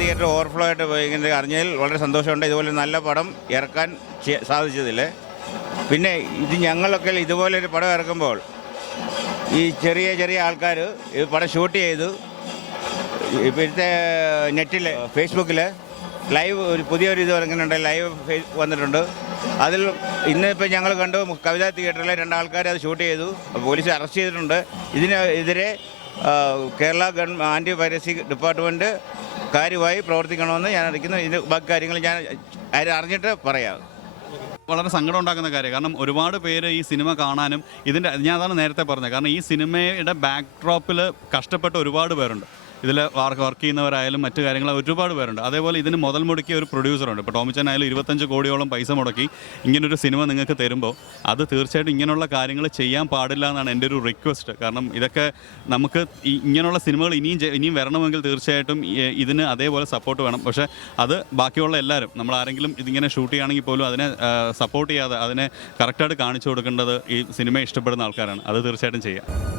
Theatre overflow ആയിട്ട് പോയി ഇങ്ങനെ അറിഞ്ഞതിൽ വളരെ സന്തോഷമുണ്ട്. ഇതുപോലെ നല്ല പടം ഇറക്കാൻ സാധിച്ചതിൽ പിന്നെ ഇത് ഞങ്ങളൊക്കെ ഇതുപോലെ ഒരു പടം ഇറക്കുമ്പോൾ ഈ ചെറിയ ചെറിയ ആൾക്കാർ ഈ പടം ഷൂട്ട് ചെയ്തു ഇപ്പോഴത്തെ നെറ്റിൽ ഫേസ്ബുക്കിൽ ലൈവ് ഒരു പുതിയൊരു ഇത് ഇറങ്ങുന്നുണ്ട്. ലൈവ് വന്നിട്ടുണ്ട്. അതിൽ ഇന്നിപ്പോൾ ഞങ്ങൾ കണ്ടു കവിതാ തിയേറ്ററിലെ രണ്ടാൾക്കാർ അത് ഷൂട്ട് ചെയ്തു. പോലീസ് അറസ്റ്റ് ചെയ്തിട്ടുണ്ട്. ഇതിനെതിരെ Kerala government anti piracy department കാര്യമായി പ്രവർത്തിക്കണമെന്ന് ഞാൻ അറിയിക്കുന്നു. ഇതിന് ബാക്കി കാര്യങ്ങൾ ഞാൻ ആരും അറിഞ്ഞിട്ട് പറയാം. വളരെ സങ്കടം ഉണ്ടാക്കുന്ന കാര്യം. കാരണം ഒരുപാട് പേര് ഈ സിനിമ കാണാനും ഇതിന്റെ ഞാൻ അതാണ് നേരത്തെ പറഞ്ഞത്. കാരണം ഈ സിനിമയുടെ ബാക്ക് ഡ്രോപ്പിൽ കഷ്ടപ്പെട്ട ഒരുപാട് പേരുണ്ട്. ഇതിൽ വർക്ക് വർക്ക് ചെയ്യുന്നവരായാലും മറ്റു കാര്യങ്ങൾ ഒരുപാട് പേരുണ്ട്. അതേപോലെ ഇതിന് മുതൽ മുടക്കിയ ഒരു പ്രൊഡ്യൂസറുണ്ട് ഇപ്പോൾ ടോമിച്ചൻ ആയാലും ഇരുപത്തഞ്ച് കോടിയോളം പൈസ മുടക്കി ഇങ്ങനൊരു സിനിമ നിങ്ങൾക്ക് തരുമ്പോൾ അത് തീർച്ചയായിട്ടും ഇങ്ങനെയുള്ള കാര്യങ്ങൾ ചെയ്യാൻ പാടില്ല എന്നാണ് എന്റെ ഒരു റിക്വസ്റ്റ് കാരണം ഇതൊക്കെ നമുക്ക് ഇങ്ങനെയുള്ള സിനിമകൾ ഇനിയും ഇനിയും വരണമെങ്കിൽ തീർച്ചയായിട്ടും ഇതിന് അതേപോലെ സപ്പോർട്ട് വേണം. പക്ഷേ അത് ബാക്കിയുള്ള എല്ലാവരും നമ്മൾ ആരെങ്കിലും ഇതിങ്ങനെ ഷൂട്ട് ചെയ്യുകയാണെങ്കിൽ പോലും അതിനെ സപ്പോർട്ട് ചെയ്യാതെ അതിനെ കറക്റ്റായിട്ട് കാണിച്ചു കൊടുക്കേണ്ടത് ഈ സിനിമ ഇഷ്ടപ്പെടുന്ന ആൾക്കാരാണ്. അത് തീർച്ചയായിട്ടും ചെയ്യാം.